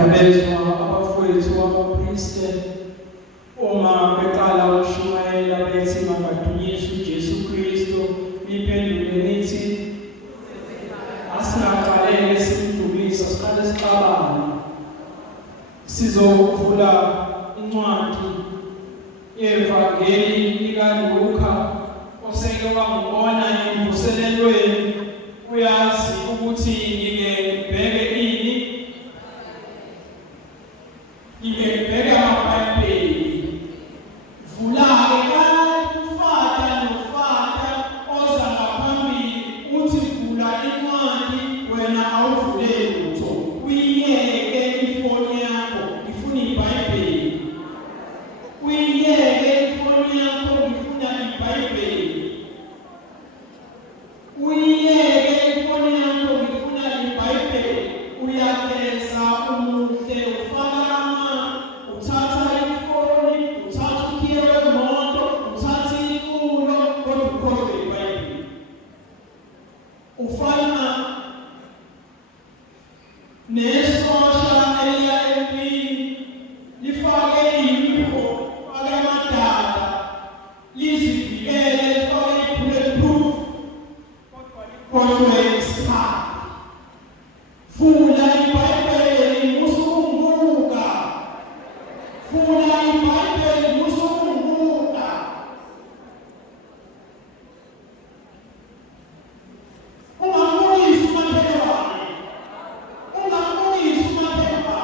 Ngiyabezwa abafowethu abapristi uma beqala ukushumayela bethi makadunyiswe uJesu Kristu, niphendule nithi asingaqalele simdumisa, siqale sixabane. Sizovula incwadi yevangeli likaLuka oseke wangibona emvuselelweni. Uyazi ukuthi ngike ngibheke ini, ngike ngibheke amabhayibheli. Vula-ke ufata nofata oza ngaphambili uthi vula incwadi wena awuvuleli lutho. Uyiyeke ifoni yakho ngifuna iBhayibheli. Uyiyeke ifoni yakho ngifuna iBhayibheli. Uyiyeke ifoni yakho ngifuna iBhayibheli. Uyageza umuhle ufaka uthatha ifoni, uthatha ukhiye wemoto, uthatha iculo, kodwa ukhohlwe iBhayibheli. Ufana nesosha eliya empini lifake imipho, fake amadada, lizivikele, lifake i-bulletproof, kodwa isikhathi. Vula iBhayibheli musukumbuka. Vula iBhayibheli musukumbuka. Ungamukisi umaphepha. Ungamukisi umaphepha.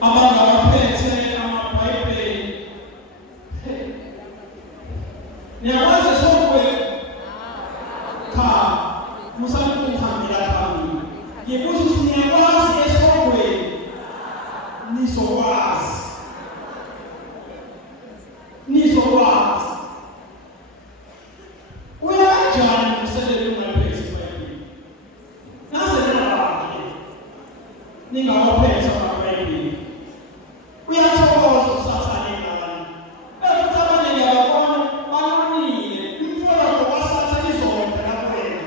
Abangaphethe amabhayibheli niyakwazi sokwe cha musakuhambela phambili. Ngikusho niyakwazi esokwe nizokwazi. Nizokwazi. Uyanjani umsebenzi ungaphethe iBhayibheli? Nase ningabakhe. Ningawaphethe amabhayibheli. Uyathokoza usathane ngani. Bekuthi abanye ngiyababona banonile. Imfundo ngokwasatha izonda kaphela.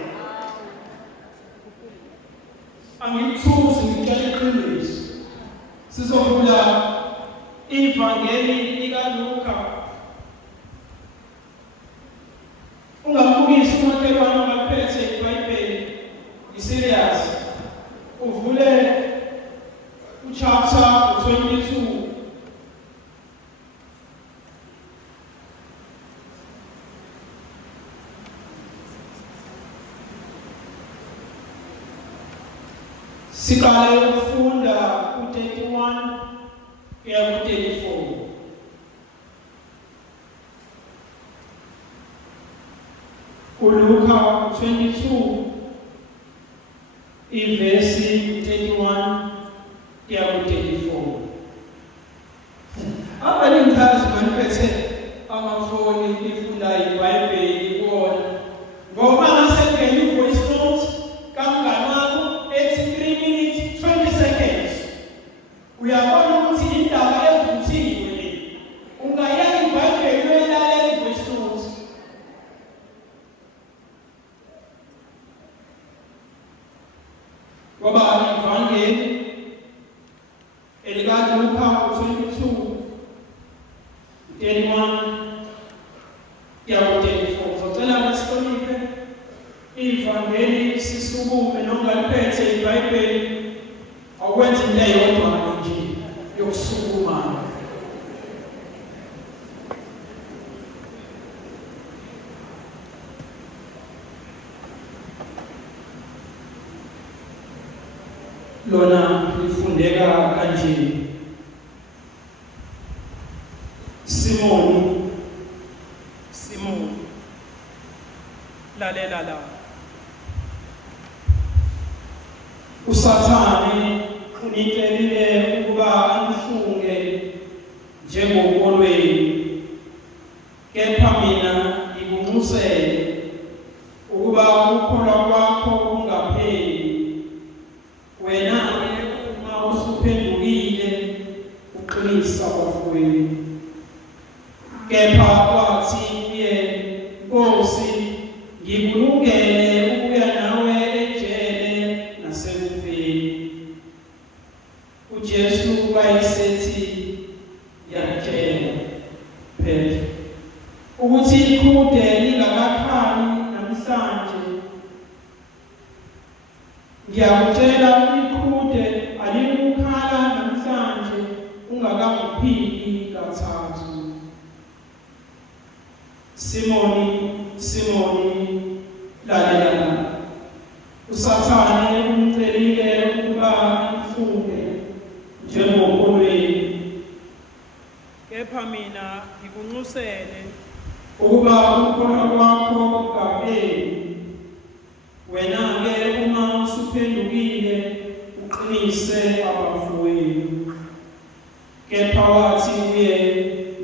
Angithusi ngitshela iqiniso. Sizovula ivangeli likaLuka. Ungamukisi umakhelwane ongaphethe iBhayibheli. Serious. Uvule chapter 22. Siqale ukufunda ku-31 kuya ku-34. ULuka 22 ivesi 31 kuya ku-34. Abaningichazi maniphethe amafoni nifunda iBhayibheli kuwona. Ngoba ngasengena i-voice note kamngani wakho ethi 3 minutes 20 seconds. Uyabona ukuthi indaba evuthiwe le. Ungayeka iBhayibheli uyilalela i-voice note. Ngoba ivangeli elikaLuka 22 31 kuya ku-34. Ngicela nisihloniphe ivangeli, sisukume nongaliphethe iBhayibheli. Awukwenza into eyodwa nje yokusukuma. Lona lifundeka kanje. Simoni lalela la. Usathane unitshelile ukuba anifunge njengokolweni, kepha mina ngikunxusele ukuba ukukholwa kwakho kungapheli. Wena-ke uma usuphendukile uqinisa abafowenu. Kepha wathi kuye, Nkosi, uJesu wayesethi yakutshela Petro ukuthi ikhude lingakakhali namhlanje, ngiyakutshela ikhude alikukhala namhlanje ungakaphili kathathu. Simoni, Simoni, lalela, uSathane umcelile ukuba ifunde njengokolweni, kepha mina ngikunxusele ukuba ukukholwa kwakho kungapheli. Wena-ke uma usuphendukile uqinise abafowenu. Kepha wathi kuye,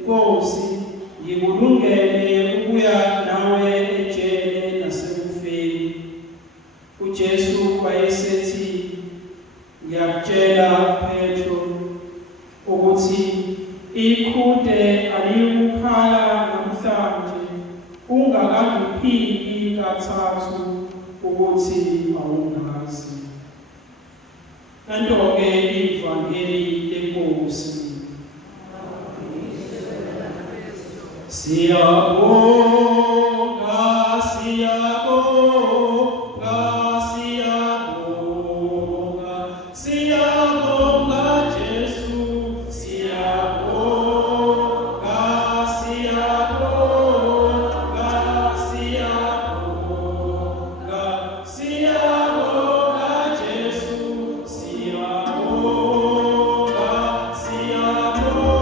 Nkosi, ngikulungele ukuya nawe ejele nasekufeni. uJesu wayesethi, ngiyakutshela Petro ukuthi ikhude alikukhala namhlanje ungakaphili kathathu ukuthi awungazi. Kanti-ke ivangeli lenkosi. Siyabonga, siyabonga, siyabonga, siyabonga Jesu, siyabonga, siyabonga, siyabonga, siyabonga Jesu, siyabonga, siyabonga,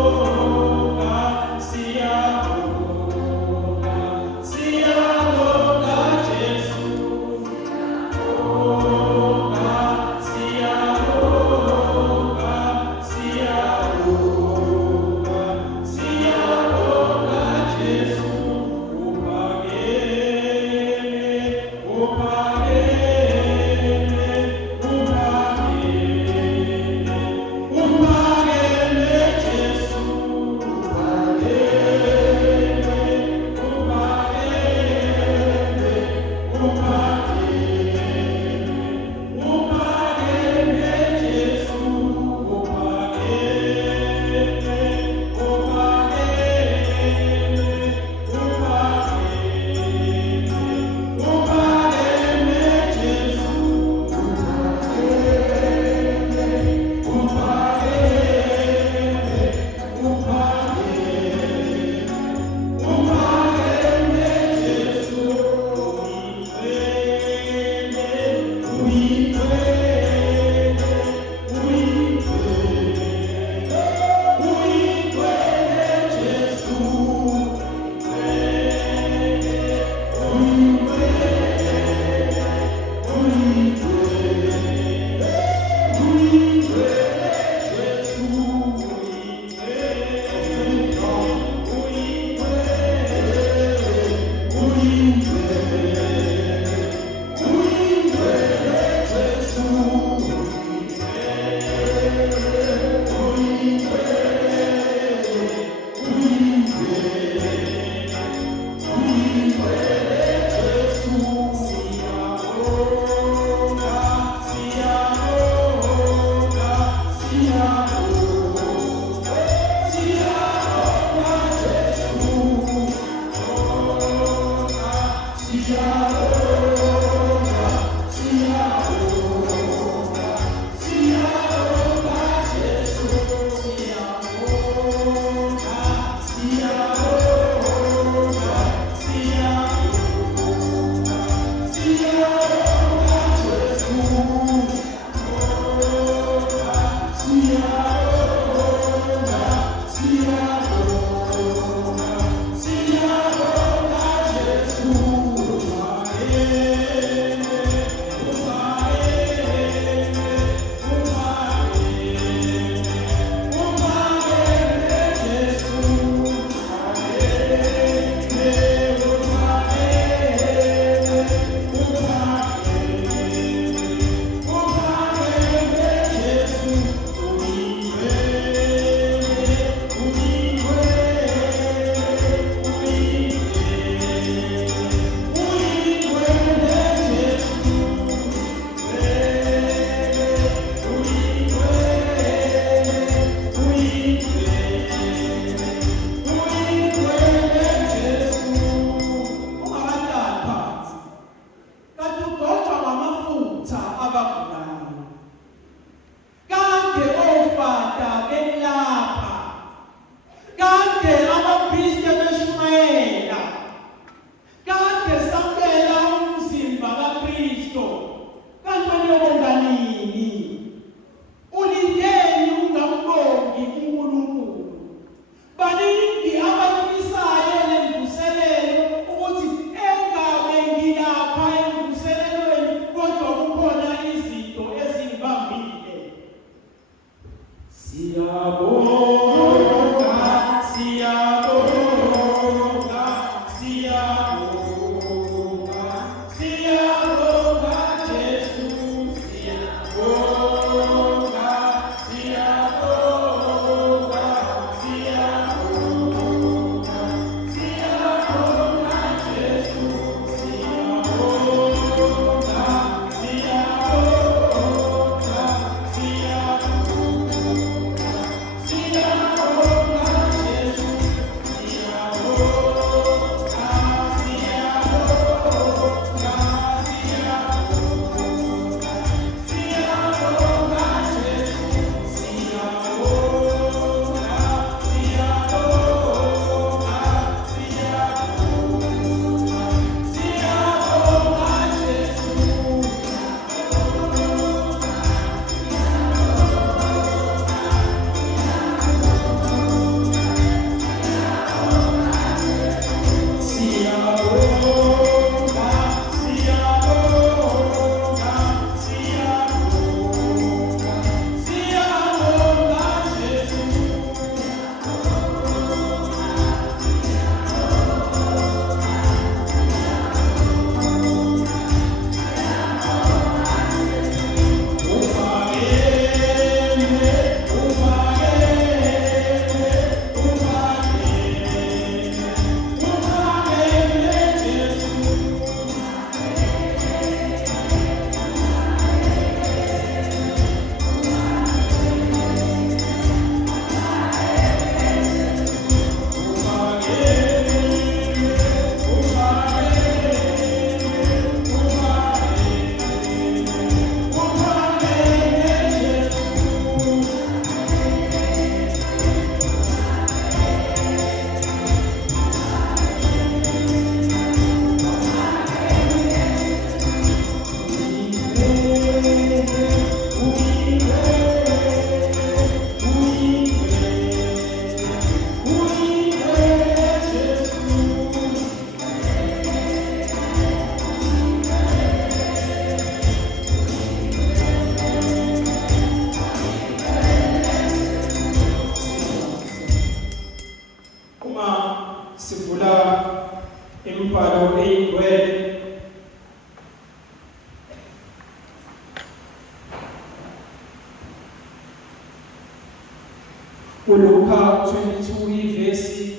uLuka 22 ivesi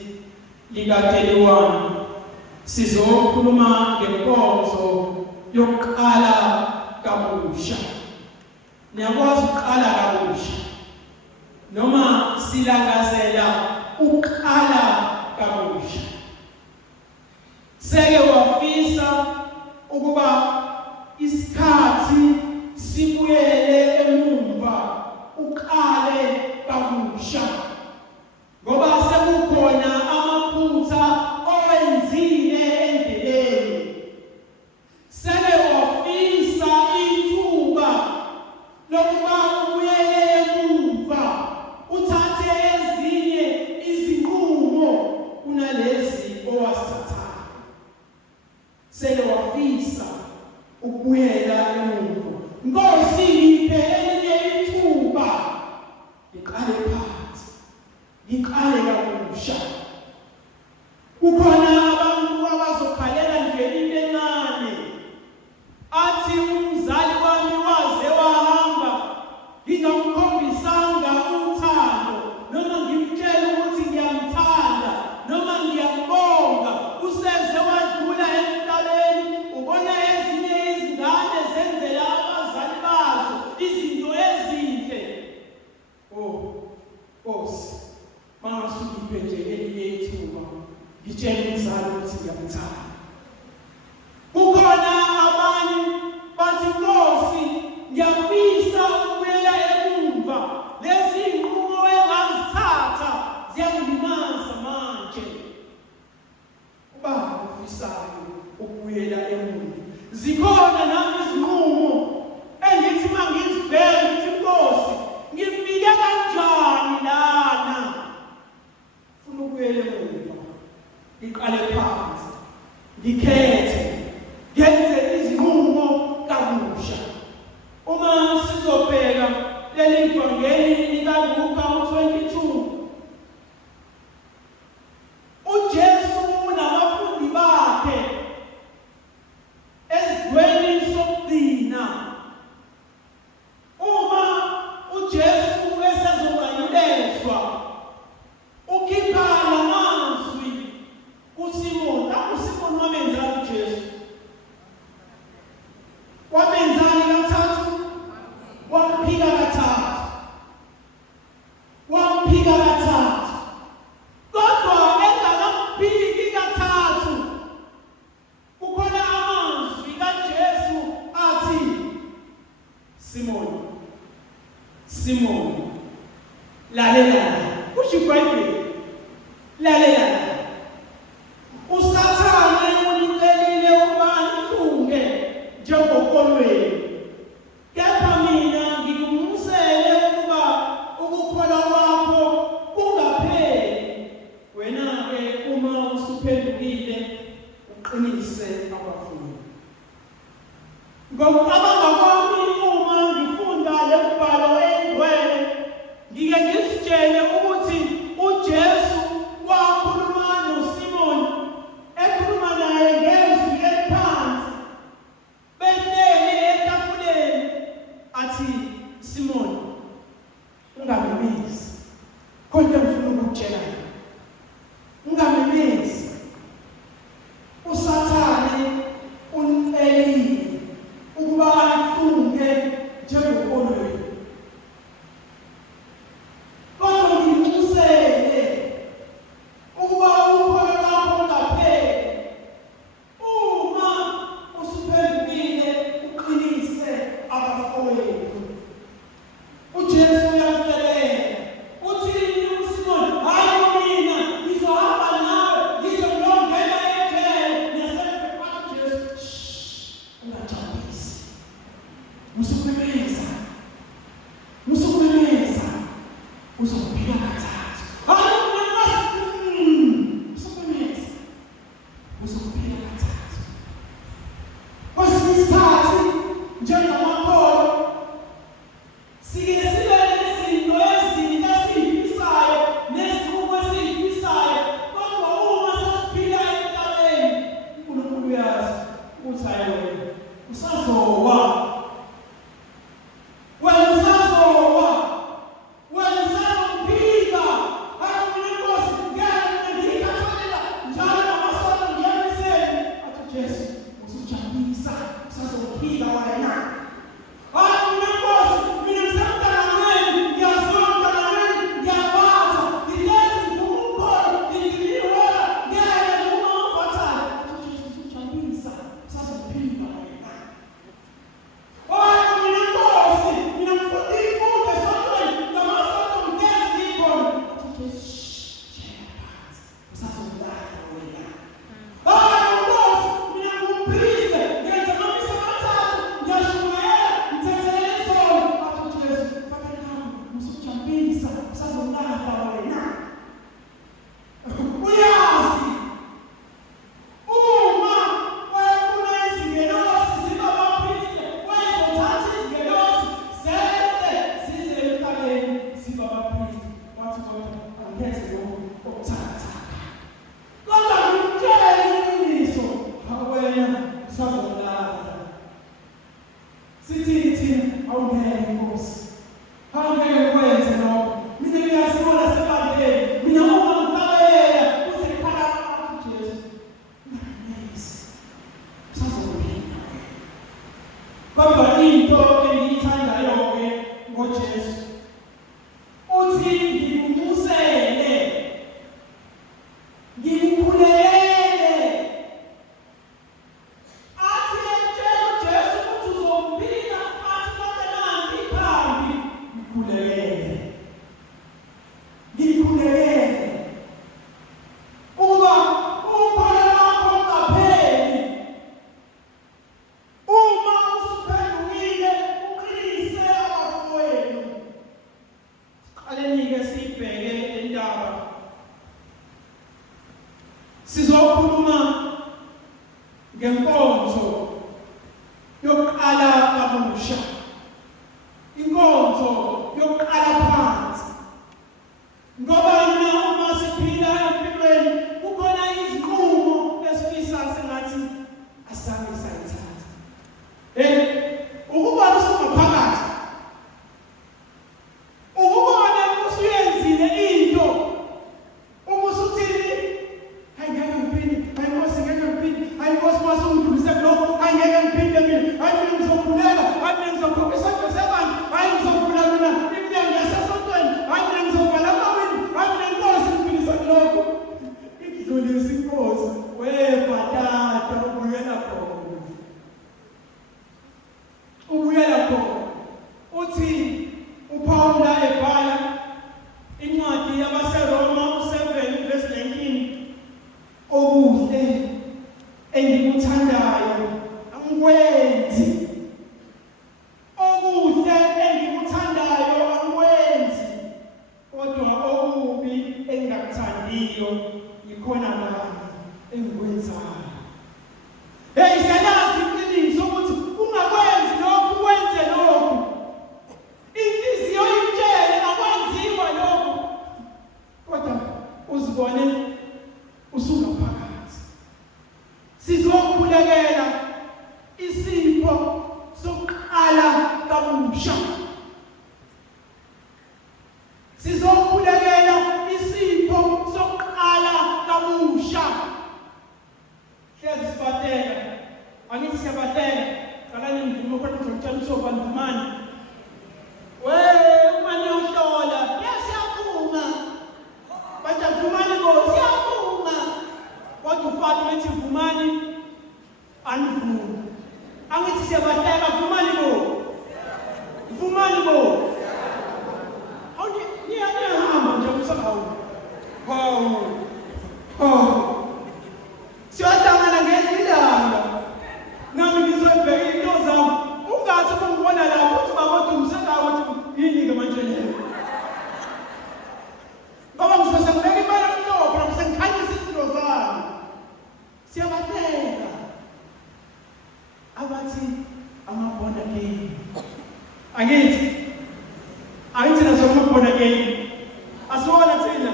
lika-31 sizokhuluma ngenkonzo yokuqala kabusha. Niyakwazi ukuqala kabusha noma silangazela ukuqala kabusha. Seke wafisa ukuba isikhathi sibuyele emumva uqale kabusha ngoba sekukhona amaphutha owenzile endleleni. Seke wafisa ithuba lokuba ubuyele emumva uthathe ezinye izinqumo kunalezi owazithathayo. Seke wafisa ukubuyela emumva. Nkosi ngiphe elinye ithuba liqale phansi, liqale kabusha. Kukhona abantu abazokhalela nje into encane, athi umzali wami waze wahamba ngingamkhombisanga uthando noma ngimtshela ukuthi ngiyamthanda noma ngiyambonga, useze wadlula emhlabeni. Ubona ezinye izingane zenzela abazali bazo izinto ezinhle. Nkosi, mangasuke nje elinye ithuba ngitshela umzali ukuthi ngiyamthanda. Kukhona abanye bathi Nkosi ngiyafisa ukubuyela emumva, lezi zinqumo engazithatha ziyangilimaza manje. Ubaba ufisayo ukubuyela emumva. Zikhona nami izinqumo engithi mangizibheka ngithi Nkosi ngifike kanjani lana, ufuna ukubuyela emumva. Ngiqale phansi, ngikhethe, ngenze izinqumo kabusha. Uma sizobheka leli vangeli likaLuka lalela la kusho iBhayibheli lalela la usathane unicelile ukuba nifunge njengokolweni kepha mina ngikumusele ukuba ukukholwa kwakho kungapheli wena ke uma usuphendukile uqinise abafundi ngokucabanga kwami uma ngifunda le mbhalo engcwele ngike ngizitshele ukuthi uJesu wakhuluma noSimoni ekhuluma naye ngezwi eliphansi behleli etafuleni athi Simoni ungamemezi konke ngifuna ukukutshela ungamemezi usathane unelile ukuba afunge njengokolweni kodwa ngikumusele ukuba ukholwa kwakho ungapheli uma usuphendukile uqinise abafowethu uJesu uyamcelela uthini uSimoni hayi mina ngizohamba nawe ngizongena ejele nasephakathi Jesu ungajabulisi musukumemeza uzophila kathathu hayi musukumemeza uzophila kathathu kwesinye isikhathi njengamakholwa sike sibe nezinto ezinhle esiyifisayo nezinqubo esiyifisayo kodwa uma sesiphila emhlabeni uNkulunkulu uyazi ukuthi hayi wena usazowa kodwa into engiyithandayo-ke ngoJesu uthi ngikumusele ngikukhulekele athi etshela uJesu ukuthi uzomphinda athi kodwa nanti phambi ngikukhulekele ukuba ukholwa kwakho ungapheli uma usuphendukile uqinise abafowethu. Qaleni-ke siyibheke le ndaba sizokhuluma ngenkonzo yokuqala kabusha, inkonzo yokuqala phansi ngoba uma siphila empilweni kukhona izinqumo esifisa sengathi asange sayithatha ukubona usungaphakathi ukubona usuyenzile into uma usuthini hayi ngeke ngiphinde hayi Nkosi ngeke ngiphinde hayi Nkosi masungidlulise kulo ngiyo ikhona nami engikwenzayo. Hey, siyalazi iqiniso ukuthi ungakwenzi lokhu wenze lokhu. Inhliziyo itshele akwenziwa lokhu. Kodwa uzibone usungaphakathi. Sizokhulekela isipho sokuqala kabusha. Sizokhulekela isipho sokuqala kabusha. Hlezi sibateka. Angithi siyabateka. Qalani ngivume kodwa ngizotshela usoba ndimani. Umane uhlola. Siyaphuma. Bathi vumani bo, siyaphuma. Kodwa ufana wethi vumani anivumi. Angithi siyabateka vumani bo. Vumani bo. Niyahamba nje umsahawu. Siyahlangana ngelinye ilanga. Nami ngizoyibheka into zami. Ungathi ungibona lapho uthi bakodwa umsakawo ukuthi yini-ke manje leyo. Ngoba ngizosengibeka imali emhlophe nami sengikhanyisa izinto zami. Siyabateka. Abathi amabhona game. Angithi nazo amabhona game. Asona thina.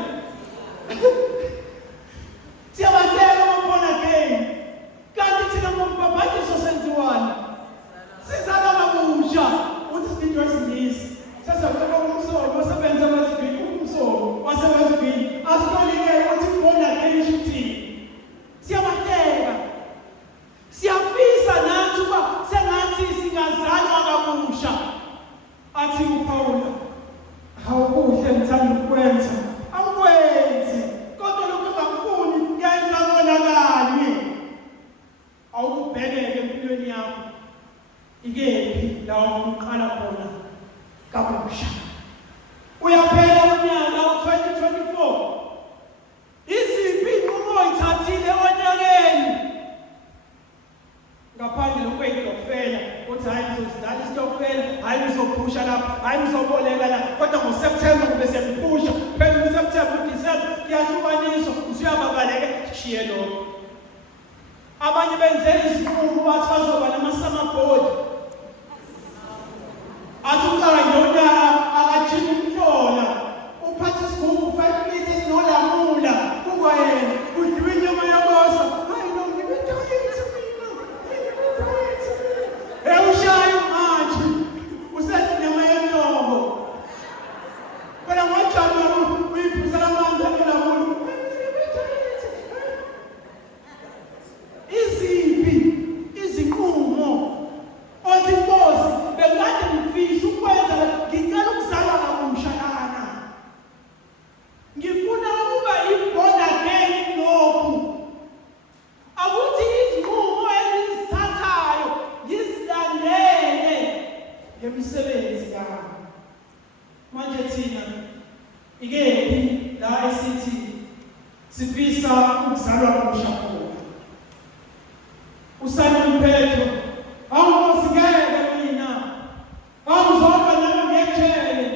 Siyabateka amabhona game. Kanti thina ngombabhadiso senziwani? Sizala kabusha. Uthi sidinjwa isilisi. Sasaqoqa umsobo osebenza amazivini umsobo wasebazivini. Asitolike ukuthi ibhona game ishuthini. Siyabateka. Siyafisa nathi uba sengathi singazalwa kabusha. Athi uPaula, awukuhle ngithanda ukwenza. Awukwenzi. Kodwa lokho engakufuni ngenza konakali. Awukubhekeke empilweni yakho. Ikephi la uqala khona kabusha. Uyaphela unyaka u-2024. Iziphi inqumo oyithathile onyakeni? Ngaphandle lokweyitokufela, uthi hayi ngizozidala isitokufela, hayi ngizophusha lapha, hayi ngizoboleka la, kodwa ngoSeptember kube seyaphusha, phela ngoSeptember uDisemba kuyahlukaniswa, usuyababaleke shiye lokho. Abanye benze izinqumo bathi bazoba nama-summer board. Athi uqala ngonyaka akajima umhlola, uphathe isigubhu 5 liters nolamula, kungayena, udliwa inyama yakosa, hayi no ngibedayethe mina. Ushaye umathi usethi inyama yenyobo. Phela ngoJanuwari uyiphuzela amanzi anolamula. Iziphi izinqumo othi Nkosi bekade ngifisa ukwenza ngicela ukuzalwa kabusha lana. Ngifuna ukuba ibhola again lokhu. Akuthi izinqumo engizithathayo ngizilandele ngemisebenzi yami. Manje thina ikephi la esithi sifisa ukuzalwa kabusha khona. Usimon Petro, awusikele mina. Awuzoba nami ngejele.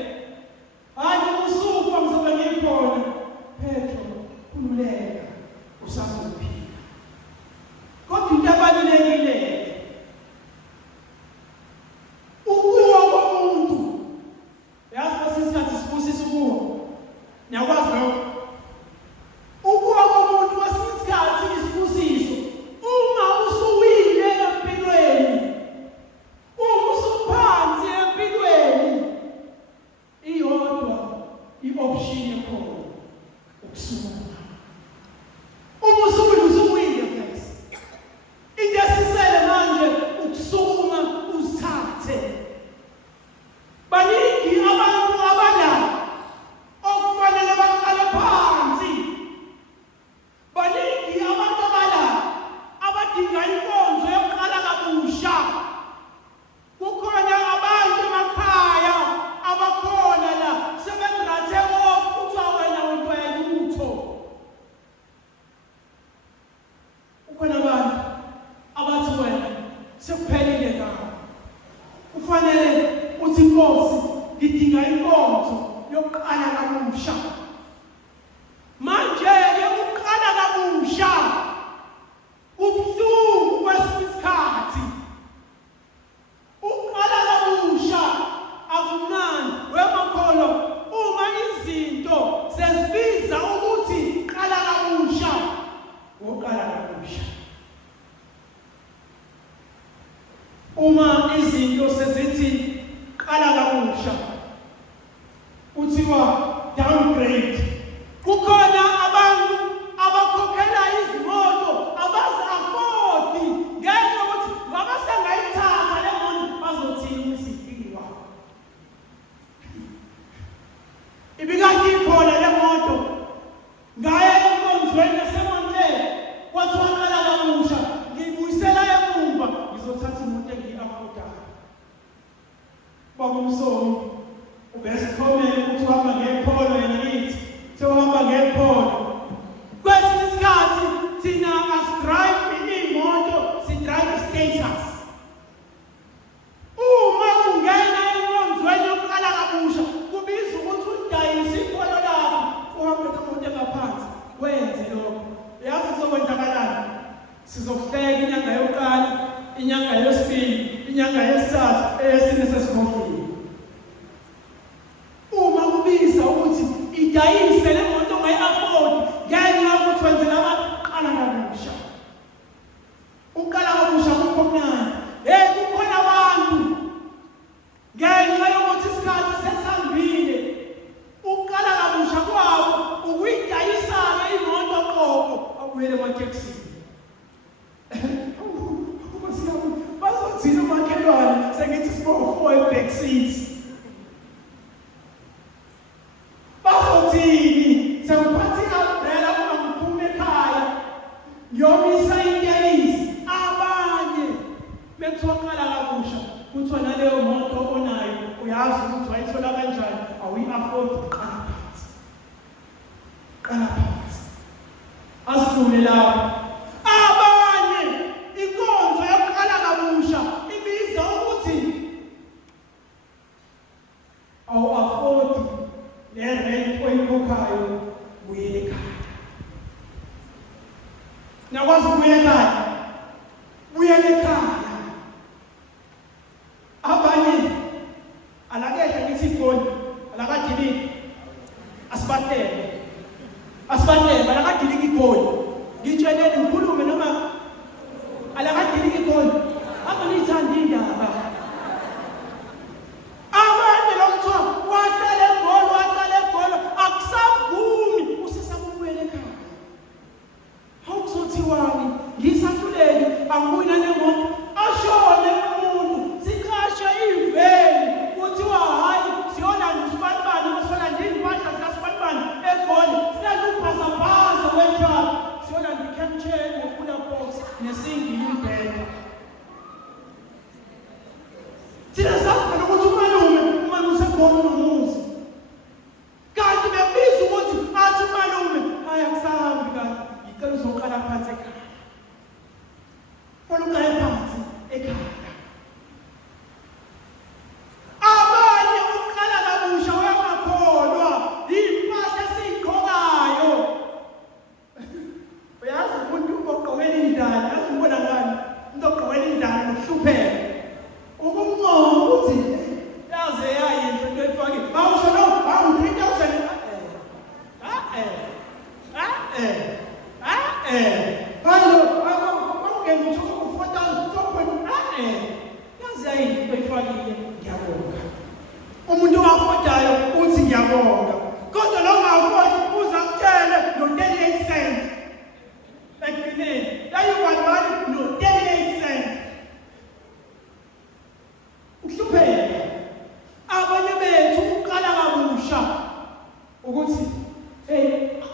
Hayi usufa ngizoba ngikhona. Petro, khululeka usazophila. Kodwa into ebalulekile ukuwa komuntu. Yazi basisikhathi sibusisa ukuwa. Niyakwazi lokho? Ukuwa komuntu wasisikhathi isibusiso. Uma usuwile empilweni, uma usuphansi empilweni, iyodwa i-option ekhona ukusukuma. Uma usuwile guys. Into esisele manje ukusukuma uzithathe. Baningi abantu abala okufanele baqale phansi. Baningi abantu abala abadinga inkonzo yokuqala kabusha. Kukhona abantu emakhaya abakhona la sebengirathe off kuthiwa wena untwele utho. downgrade. Kukhona abantu abakhokhela izimoto abazi-afford ngenxa yokuthi ngoba sengayithatha le moto bazothini uma isifikile wabo. Ibikade ikhona le moto ngaya enkonzweni yaseMontlere kwathiwa qala kabusha ngiyibuyisela emumva ngizothatha imoto engiyi-affordayo. Baba uMsomi ubese khomela ukuthi uhamba ngekholo yena lithi sewuhamba ngekholo. Kwesinye isikhathi thina asidrayive iy'moto sidrayive status. Uma ungena enkonzweni yokuqala kabusha kubiza ukuthi udayise ikholo lakho uhambe nemoto engaphansi wenze lokho. Yazi kuzokwenzakalani? Sizokuhleka inyanga yokuqala, inyanga yesibili, inyanga yesithathu, eyesine sesikhohliwe. Uma kubiza ukuthi idayise le moto ongayi-afford ngenxa yokuthi wenzela abantu qala kabusha. Ukuqala kabusha kukho mnandi. Kukhona abantu ngenxa yokuthi isikhathi sesihambile ukuqala kabusha kwabo ukuyidayisa-ke imoto qobo abuyele ematekisini. Bazothina umakhelwane sengithi sibo-4 back seats. Bazothini sengiphatha i-umbrella uma ngiphume ekhaya ngiyomisa itenisi. Abanye bekuthiwa qala kabusha kuthiwa naleyo moto onayo uyazi ukuthi wayithola kanjani, awuyi-afford, qala phansi. Qala phansi. Asidlule lapho. Abanye inkonzo yokuqala kabusha ibiza ukuthi awu-afford le rent oyikhokhayo buyele ekhaya. Nakwazi ukubuyela ekhaya, buyele ekhaya. Abanye alakehla ngithi igoli alakadiliki asibahlele alakadiliki igoli. Ngitsheleni ngikhulume noma alakadiliki igoli akuniyithanda indaba. Abanye lokuthiwa wahlala egoli akusavumi usesaba ukubuyela ekhaya. Awuzothiwani ngisahluleli angibuyi nanemoto ashone umuntu siqashe iveni kuthiwa hayi siyolanda usibanibani masolanda iy'mpahla zikasibanibani egoli siyaluphazapaza wetruck siyolanda i-captain ne-cooler box nesingile umbheda. Thina sazi phela ukuthi umalume usekhona unomuzi. Kanti bebiza ukuthi athi umalume hayi akusahambi kahle ngicela uzoqala phansi ekhaya. Funa uqale phansi ekhaya. Abanye ukuqala kabusha uyakholwa iy'mpahla esiy'gqokayo. Uyazi umuntu ogqokela indlala, yazi umbona ngani umuntu ogqokela indlala nokuhlupheka. Ukumncoma ukuthi yaze yayinto into efakile. Awusho no, awu 3,000. Halo, awungena uthi u-4,000 yaze yayinto into efakile. Ngiyabonga. Umuntu owafodayo uthi ngiyabonga. Kodwa lo ongafodi uza kutshele no-38 cent. Ekugcineni yayibanibani no-38 cent. Ukuhlupheka. Abanye bethu ukuqala kabusha ukuthi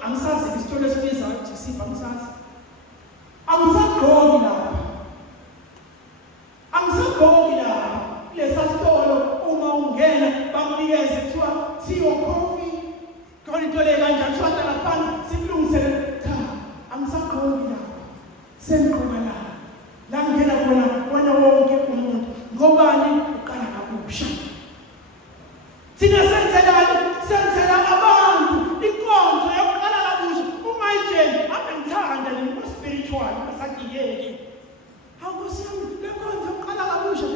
angisazi isitolo esibizayo jisipha angisazi. Angisagqoki lapha. Kulesa sitolo uma ungena bakunikeze kuthiwa thiwa coffee. Khona into le kanjani kuthiwa hlala phansi sikulungisele. Cha, angisagqoki lapha. Sengigqoka lapha. La ngena khona wonke umuntu. Ngobani uqala kabusha. Thina senzela abantu inkonzo yokuqala kabusha. Uma ijeni abengithanda le spiritual asagiyeki. Awukusi le nkonzo yokuqala kabusha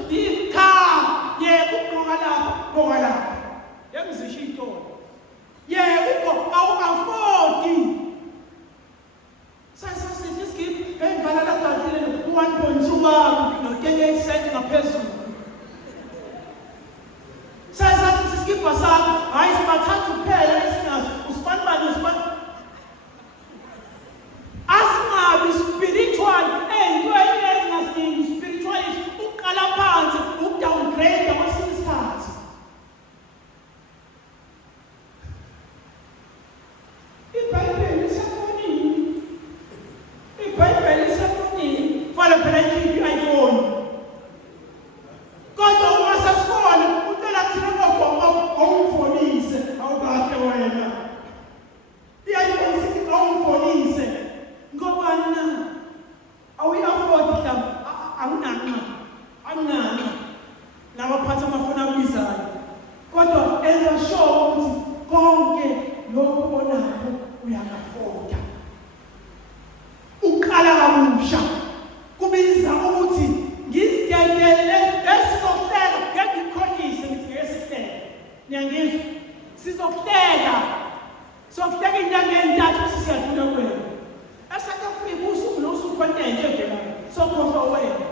ukugqoka lapha. Yangizisho iy'tolo. Awu-afford. Just give ngala lapha lokho onayo uyakafoda. Uqala kabusha kubiza ukuthi ngizidedele esizohleka ngeke ngikhohlise ngithi ngeke sihleke. Niyangizwa? Sizohleka. Sokuhleka inyanga entathu sisiyadlula kwena. Esouth Africa usuku nosuku kontinent evelayo. Sokhohlwa wena.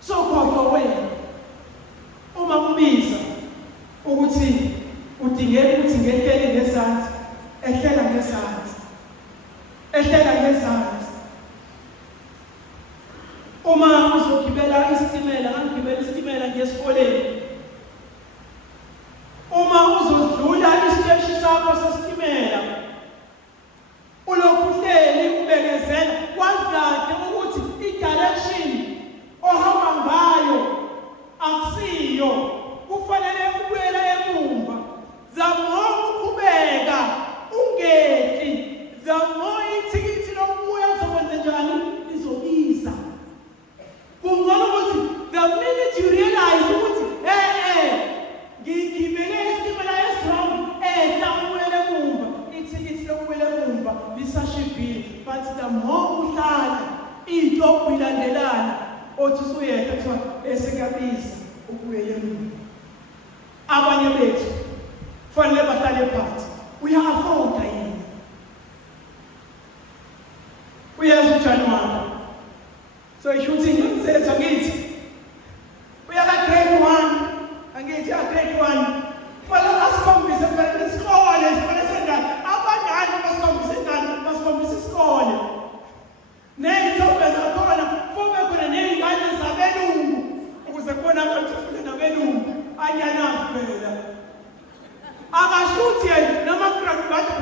Sokhohlwa wena. Uma kubiza ukuthi udingeka ukuthi ngehlele ngezansi, ehlela ngezansi. Ehlela ngezansi. Uma uzogibela isitimela, angibela isitimela ngesikoleni. Uma uzodlula isiteshi sakho sesitimela, ulokhu uhleli ubekezela, wazi kahle ukuthi i-direction ohamba ngayo akusiyo, kufanele ubuyele emumva. The more uqhubeka ungehli, the more ithikithi lokubuya uzokwenza njani lizobiza. Kungcono ukuthi the minute you realize ukuthi ngigibele isitimela esirong, ubuyele emumva, ithikithi lokubuyela emumva lisashibhile. But the more uhlala iy'tobhu ilandelana, othi usuyehla kuthiwa esekabiza ukubuyela emumva. Abanye bethu fanele bahlale phansi. Uya-afforda yini? Uyazi uJanuwari. So isho ukuthi ngimthetha ngithi uyaka-grade 1, angithi grade 1 kufanele asikhombise phela isikole esifanele sengane. Abangani basikhombise ingane, basikhombise isikole. Ney'thombe zakhona kube khona ney'ngane zabelungu ukuze kubonakale ukuthi ufuna nabelungu. Anyanazi phela. Akashuthi yena nama-graduate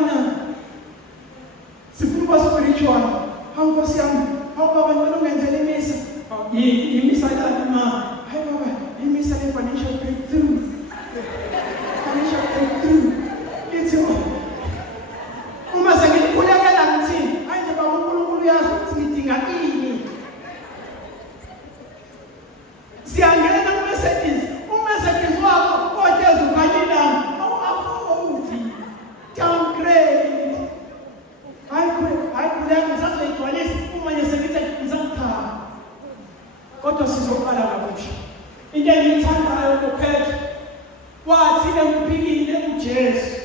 na sifuna ukuba spiritual hawu Nkosi yami hawu baba ngicela ungenzele imisa imisa la ma hayi baba imisa le financial breakthrough lithi uma sengikhulekela ngithini hayi nje baba uNkulunkulu uyazi ukuthi ngidinga ini siyangena ku-messages u-messages wakho ogeza ukhanyilana awuafuthi downgrade hayi khuleka ngisazoyigcwalisa uma nje sengithi ngisakuthaba kodwa sizoqala kabusha into engiyithandayo kophethe wathi emphikile uJesu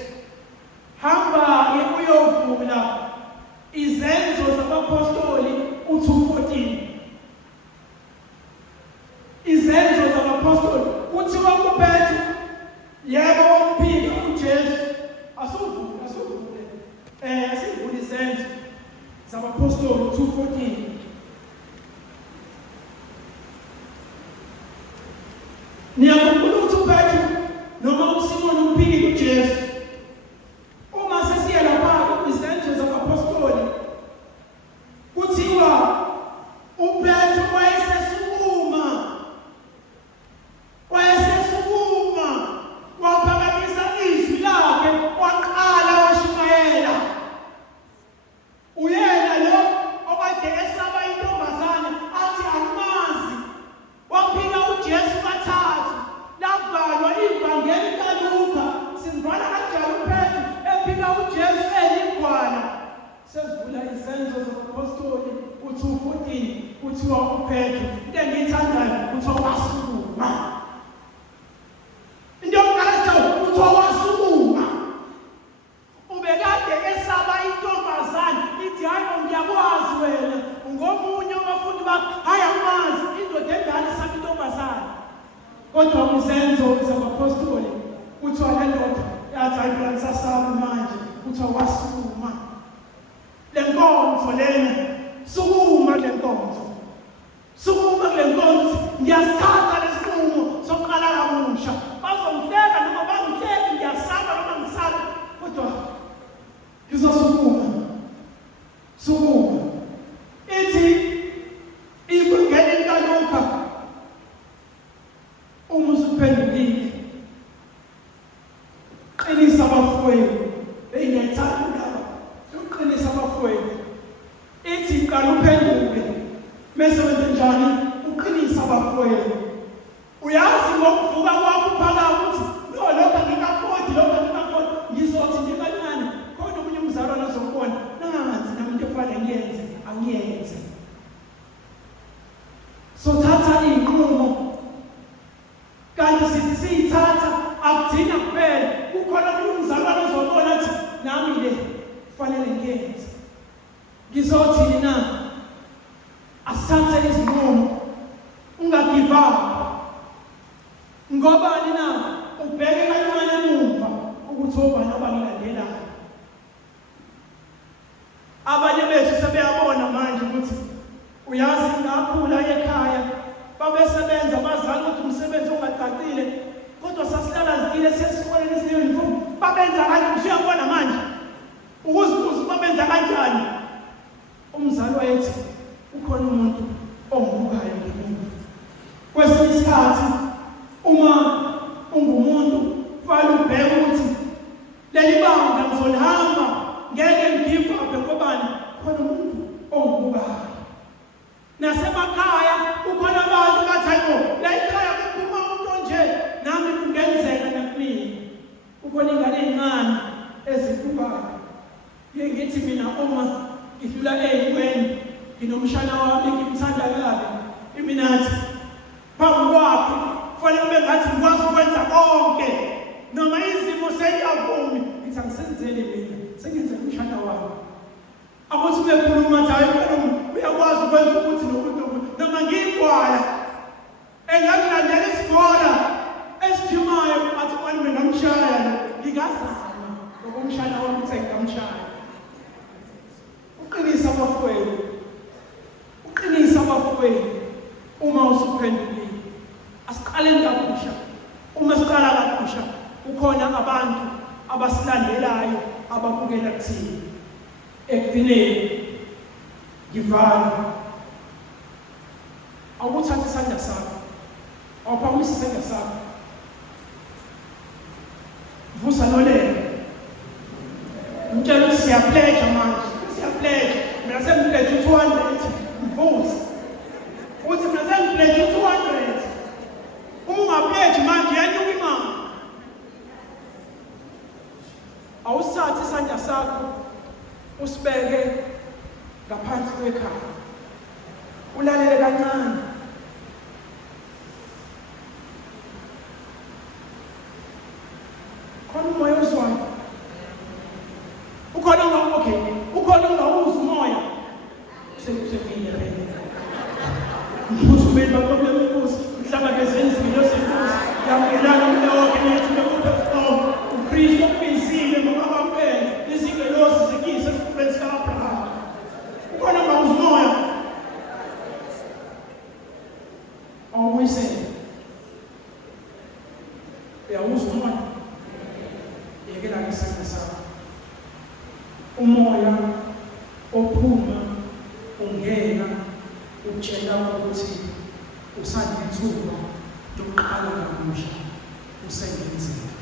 hamba-ke uyovula izenzo zabapostoli u-2:14 izenzo zabapostoli kuthiwa kuphethe yebo wamphika uJesu asuvule asivule izenzo zabapostoli 2:14 niyakhumbula ukuthi uphethe noma uSimoni umphiki uJesu uma sesiya lapha kwizenzo zabapostoli kuthiwa uphethe wayesesukuma waphakamisa izwi lakhe waqala washumayela uyena lo okade esaba intombazane athi akumazi waphika uJesu kathathu lavalwa ivangeli kaLuka simvala kanjalo uphethe ephika uJesu eligwana sesivula izenzo zabapostoli u-2:14 kuthiwa uphethe into engiyithandayo kuthiwa wasukuma into yokuqala kuthiwa wasukuma ubekade esaba intombazane ithi hayi ngiyakwazi wena ungomunye wabafundi bakho hayi amazi indoda endala esaba intombazane kodwa kwizenzo zabapostoli kuthiwa le ndoda yathi hayi phela ngisasaba manje kuthiwa wasukuma le nkonzo lena sukuma le nkonzo sukuma le nkonzo ngiyasithatha lesinqumo sokuqala kabusha bazongifeka noma bangifeki ngiyasaba noma ngisaba kodwa ngizosukuma sukuma ithi ivangeli kaLuka uma usuphendukile qinisa abafowenu bengiyethanda uqinisa abafowenu ithi qala uphenduke bese wenze njani uqinisa abafowenu uyazi ngokuvuka kwakho phakathi ukuthi no lokho ngikafodi ngizothi ngikancane khona umunye umzalwane ozokubona nangathi nami into efanele ngiyenze angiyenze so thatha inqumo kanti siyithatha akudina kuphela kukhona umunye umzalwane ozobona ukuthi nami le kufanele ngiyenze ngizothi na asathe izinqumo ungagive up ngoba na ubheke kancane emuva ukuthi obani abangilandelayo abanye bethu sebeyabona manje ukuthi uyazi ngakhula ekhaya babesebenza bazali ukuthi umsebenzi ongacacile kodwa sasilala zikile sesikoleni esineuniform babenza kanjani usuyabona manje ukuzibuza babenza kanjani umzali wayethi ukhona umuntu ombukayo ngemuva kwesinye isikhathi uma ungumuntu kufanele ubheke ukuthi leli banga ngizolihamba ngeke ngigive up ngobani khona umuntu ongibukayo nasemakhaya kukhona abantu bathi hayibo la ekhaya kuphuma umuntu onje nami kungenzeka nakumina kukhona ingane ezincane ezibukayo ngithi mina uma ngidlula ey'ntweni nginomshana wami ngimthanda kabi iminathi phambi kwakhe kufanele ube ngathi ngikwazi ukwenza konke noma izimo seyiyavumi ngithi angisenzeli mina sengenzela umshana wami akuthi bekhuluma ukuthi hayi uyakwazi ukwenza ukuthi nokuthi noma ngiyigwala engakulandela isikole esijimayo athi kwani mina ngamshaya ngingazama ngokumshana wami ukuthi ngamshaya uqinisa abafowenu uma usuphendukile asiqaleni kabusha uma siqala kabusha kukhona abantu abasilandelayo ababukela kuthini ekugcineni ngivala awukuthatha isandla sakho awuphakamisa isandla sakho vusa nolele ngitshela ukuthi siyapledge manje siyapledge mina sengipledge 200 mvusa uthi mina sengipledge 200 uma ungapledge manje yenyuka imali awusathi isandla sakho usibeke ngaphansi kwekhaya ulalele kancane khona umoya uzwayo ukhona okay ukhona ungawuza umoya sekusefikile phela mbuzo beni bakobe umbuzo mhlaba kezenzile yosebuzo yamelana nonke nethi bekupho uKristu ubizile ngoba bampela izingelosi zikise esifubeni sikaAbraham ukhona ungawuza umoya awuyisele uyawuza umoya yekela isandla sakho umoya ophuma ungena utshela ukuthi usanethuba lokuqala kabusha usengenzile